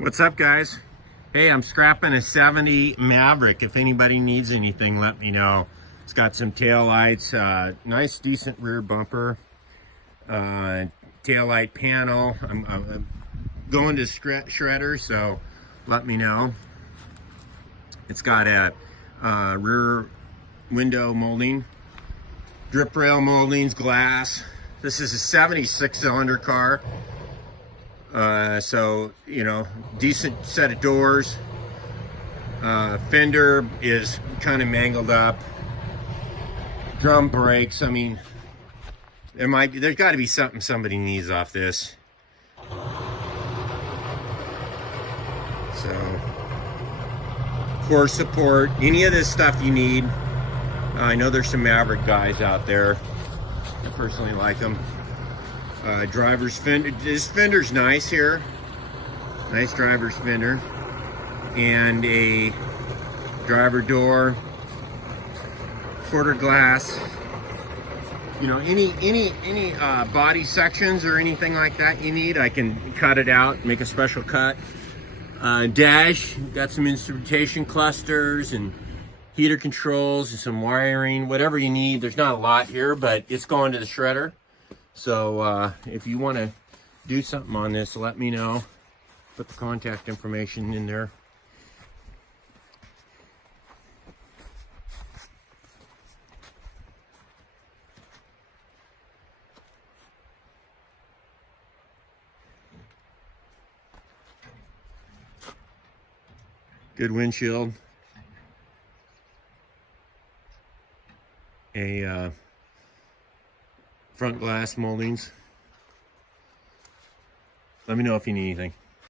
What's up, guys? Hey, I'm scrapping a 70 Maverick. If anybody needs anything, let me know. It's got some tail lights, nice decent rear bumper, tail light panel. I'm going to shredder, so let me know. It's got a rear window molding, drip rail moldings, glass. This is a 76 cylinder car. So, you know, decent set of doors. Fender is kind of mangled up. Drum brakes. I mean, there's got to be something somebody needs off this. So, core support, any of this stuff you need. I know there's some Maverick guys out there. I personally like them. Driver's fender. This fender's nice here. Nice driver's fender. And a driver door. Quarter glass. You know, any body sections or anything like that you need, I can cut it out, make a special cut. Dash, got some instrumentation clusters and heater controls and some wiring, whatever you need. There's not a lot here, but it's going to the shredder. So if you want to do something on this, let me know. Put the contact information in there. Good windshield. A front glass moldings. Let me know if you need anything.